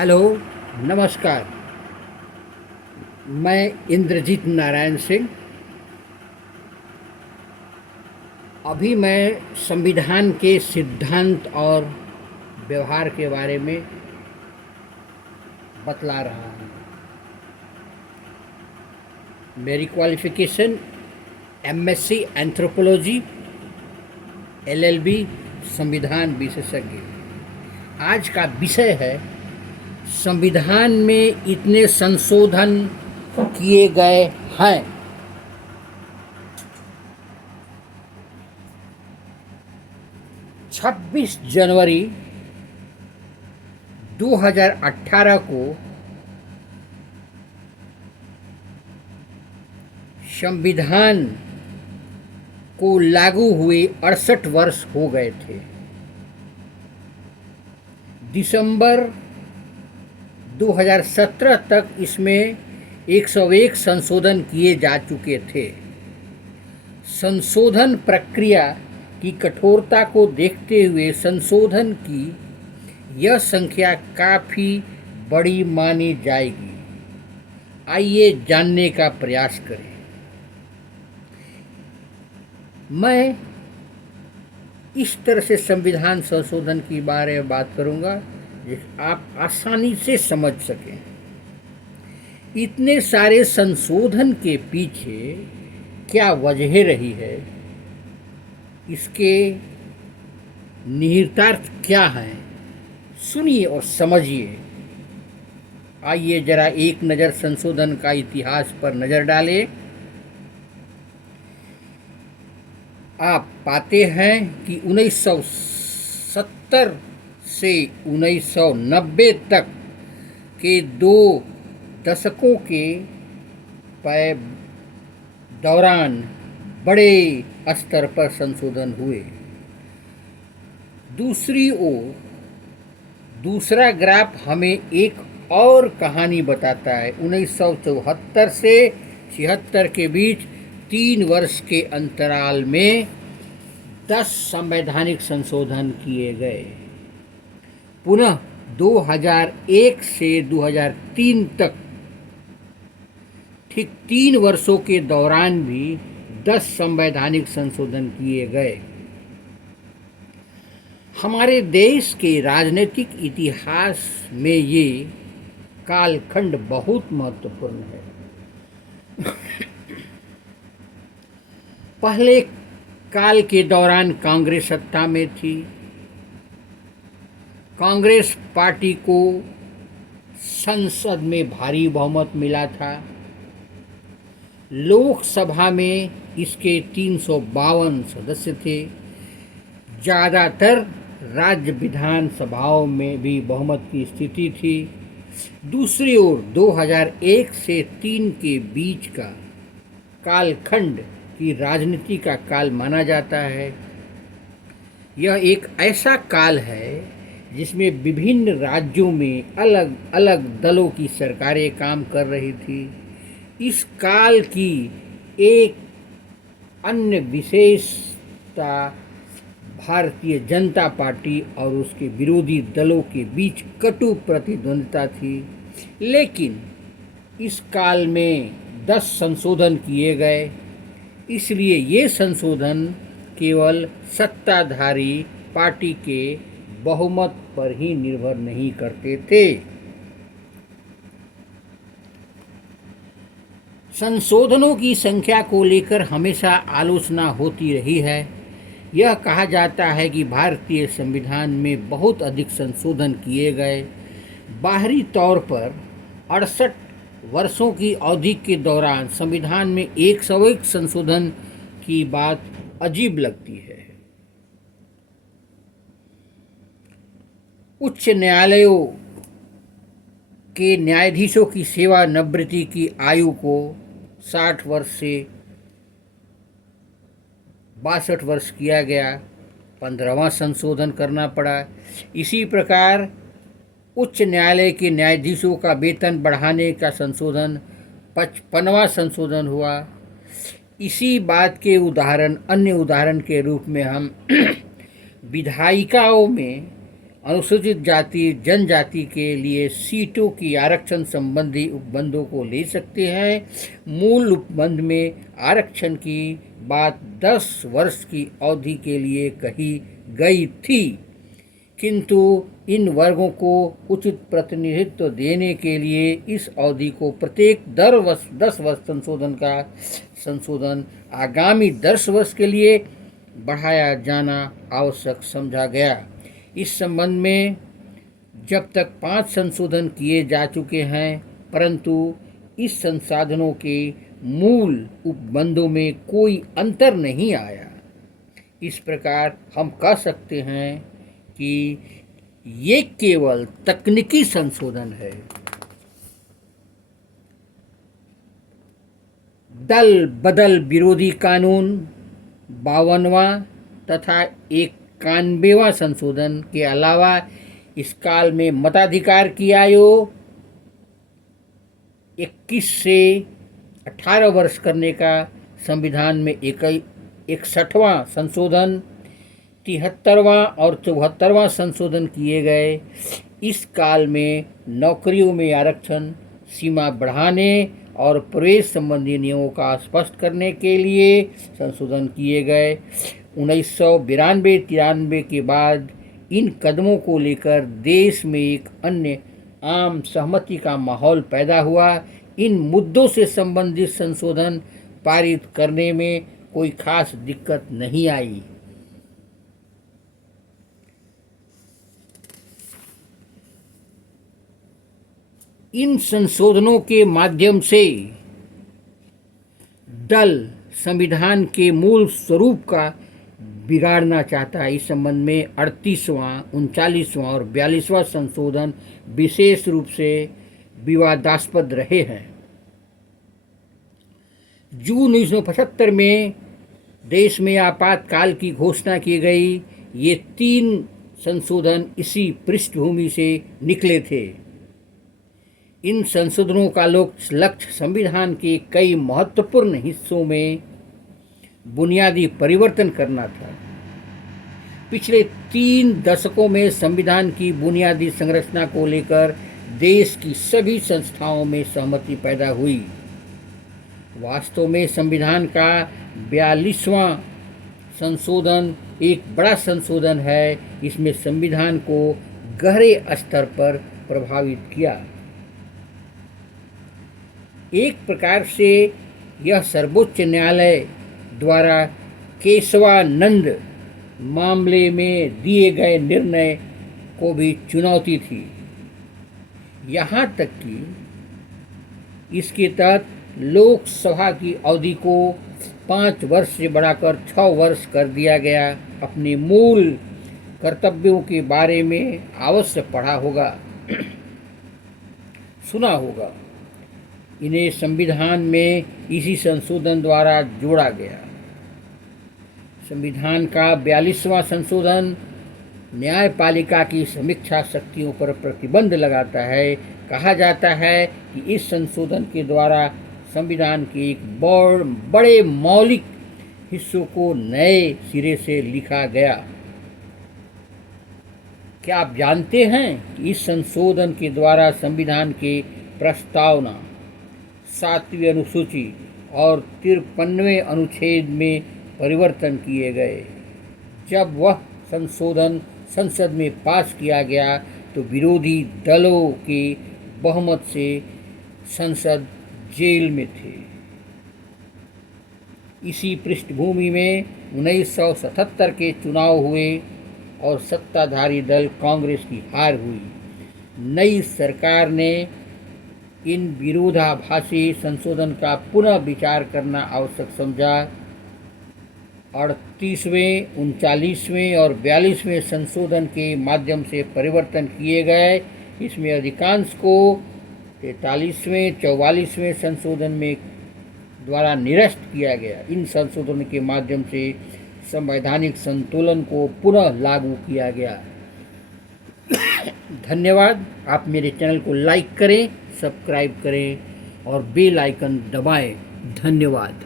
Hello, नमस्कार। मैं इंद्रजीत नारायण सिंह। अभी मैं संविधान के सिद्धांत और व्यवहार के बारे में बतला रहा हूँ। मेरी क्वालिफ़िकेशन एमएससी एंथ्रोपोलॉजी, एलएलबी, संविधान विशेषज्ञ। आज का विषय है संविधान में इतने संशोधन किए गए हैं। छब्बीस जनवरी 2018 को संविधान को लागू हुए 68 वर्ष हो गए थे। दिसंबर 2017 तक इसमें 101 संशोधन किए जा चुके थे। संशोधन प्रक्रिया की कठोरता को देखते हुए संशोधन की यह संख्या काफ़ी बड़ी मानी जाएगी। आइए जानने का प्रयास करें। मैं इस तरह से संविधान संशोधन की बारे में बात करूंगा जिसे आप आसानी से समझ सकें। इतने सारे संशोधन के पीछे क्या वजह रही है, इसके निहितार्थ क्या हैं, सुनिए और समझिए। आइए जरा एक नज़र संशोधन का इतिहास पर नज़र डालें। आप पाते हैं कि 1970 से 1990 तक के 2 दशकों के दौरान बड़े स्तर पर संशोधन हुए। दूसरी ओर दूसरा ग्राफ हमें एक और कहानी बताता है। 1974 से 76 के बीच 3 वर्ष के अंतराल में 10 संवैधानिक संशोधन किए गए। पुनः 2001 से 2003 तक ठीक 3 वर्षों के दौरान भी 10 संवैधानिक संशोधन किए गए। हमारे देश के राजनीतिक इतिहास में ये कालखंड बहुत महत्वपूर्ण है। पहले काल के दौरान कांग्रेस सत्ता में थी। कांग्रेस पार्टी को संसद में भारी बहुमत मिला था। लोकसभा में इसके 352 सदस्य थे। ज़्यादातर राज्य विधानसभाओं में भी बहुमत की स्थिति थी। दूसरी ओर 2001 से 3 के बीच का कालखंड की राजनीति का काल माना जाता है। यह एक ऐसा काल है जिसमें विभिन्न राज्यों में अलग अलग दलों की सरकारें काम कर रही थी। इस काल की एक अन्य विशेषता भारतीय जनता पार्टी और उसके विरोधी दलों के बीच कटु प्रतिद्वंदिता थी। लेकिन इस काल में 10 संशोधन किए गए, इसलिए ये संशोधन केवल सत्ताधारी पार्टी के बहुमत पर ही निर्भर नहीं करते थे। संशोधनों की संख्या को लेकर हमेशा आलोचना होती रही है। यह कहा जाता है कि भारतीय संविधान में बहुत अधिक संशोधन किए गए। बाहरी तौर पर 68 वर्षों की अवधि के दौरान संविधान में 101 संशोधन की बात अजीब लगती है। उच्च न्यायालयों के न्यायाधीशों की सेवानिवृत्ति की आयु को 60 वर्ष से 62 वर्ष किया गया। 15वां संशोधन करना पड़ा। इसी प्रकार उच्च न्यायालय के न्यायाधीशों का वेतन बढ़ाने का संशोधन 55वां संशोधन हुआ। इसी बात के अन्य उदाहरण के रूप में हम विधायिकाओं में अनुसूचित जाति जनजाति के लिए सीटों की आरक्षण संबंधी उपबंधों को ले सकते हैं। मूल उपबंध में आरक्षण की बात 10 वर्ष की अवधि के लिए कही गई थी, किंतु इन वर्गों को उचित प्रतिनिधित्व देने के लिए इस अवधि को प्रत्येक 10 वर्ष संशोधन आगामी 10 वर्ष के लिए बढ़ाया जाना आवश्यक समझा गया। इस संबंध में जब तक 5 संशोधन किए जा चुके हैं, परंतु इस संसाधनों के मूल उपबंधों में कोई अंतर नहीं आया। इस प्रकार हम कह सकते हैं कि ये केवल तकनीकी संशोधन है। दल बदल विरोधी कानून 52वां तथा 91वां संशोधन के अलावा इस काल में मताधिकार की आयु 21 से 18 वर्ष करने का संविधान में 61वां संशोधन, 73वां और 74वां संशोधन किए गए। इस काल में नौकरियों में आरक्षण सीमा बढ़ाने और प्रवेश संबंधी नियमों का स्पष्ट करने के लिए संशोधन किए गए। 1992-93 के बाद इन कदमों को लेकर देश में एक अन्य आम सहमति का माहौल पैदा हुआ। इन मुद्दों से संबंधित संशोधन पारित करने में कोई खास दिक्कत नहीं आई। इन संशोधनों के माध्यम से दल संविधान के मूल स्वरूप का बिगाड़ना चाहता है। इस संबंध में 38वां, 39वां और 42वां संशोधन विशेष रूप से विवादास्पद रहे हैं। जून 1975 में देश में आपातकाल की घोषणा की गई। ये 3 संशोधन इसी पृष्ठभूमि से निकले थे। इन संशोधनों का लक्ष्य संविधान के कई महत्वपूर्ण हिस्सों में बुनियादी परिवर्तन करना था। पिछले 3 दशकों में संविधान की बुनियादी संरचना को लेकर देश की सभी संस्थाओं में सहमति पैदा हुई। वास्तव में संविधान का 42वां संशोधन एक बड़ा संशोधन है। इसमें संविधान को गहरे स्तर पर प्रभावित किया। एक प्रकार से यह सर्वोच्च न्यायालय द्वारा केशवानंद मामले में दिए गए निर्णय को भी चुनौती थी। यहाँ तक कि इसके तहत लोकसभा की अवधि को 5 वर्ष से बढ़ाकर 6 वर्ष कर दिया गया। अपने मूल कर्तव्यों के बारे में अवश्य पढ़ा होगा, सुना होगा। इन्हें संविधान में इसी संशोधन द्वारा जोड़ा गया। संविधान का 42वां संशोधन न्यायपालिका की समीक्षा शक्तियों पर प्रतिबंध लगाता है। कहा जाता है कि इस संशोधन के द्वारा संविधान के एक बड़े मौलिक हिस्सों को नए सिरे से लिखा गया। क्या आप जानते हैं कि इस संशोधन के द्वारा संविधान के प्रस्तावना 7वीं अनुसूची और 53वें अनुच्छेद में परिवर्तन किए गए। जब वह संशोधन संसद में पास किया गया तो विरोधी दलों के बहुमत से संसद जेल में थे। इसी पृष्ठभूमि में 1977 के चुनाव हुए और सत्ताधारी दल कांग्रेस की हार हुई। नई सरकार ने इन विरोधाभासी संशोधन का पुनः विचार करना आवश्यक समझा। 38वें, 39वें और 42वें संशोधन के माध्यम से परिवर्तन किए गए। इसमें अधिकांश को 43वें, 44वें संशोधन में द्वारा निरस्त किया गया। इन संशोधन के माध्यम से संवैधानिक संतुलन को पुनः लागू किया गया। धन्यवाद। आप मेरे चैनल को लाइक करें, सब्सक्राइब करें और बेल आइकन दबाएं। धन्यवाद।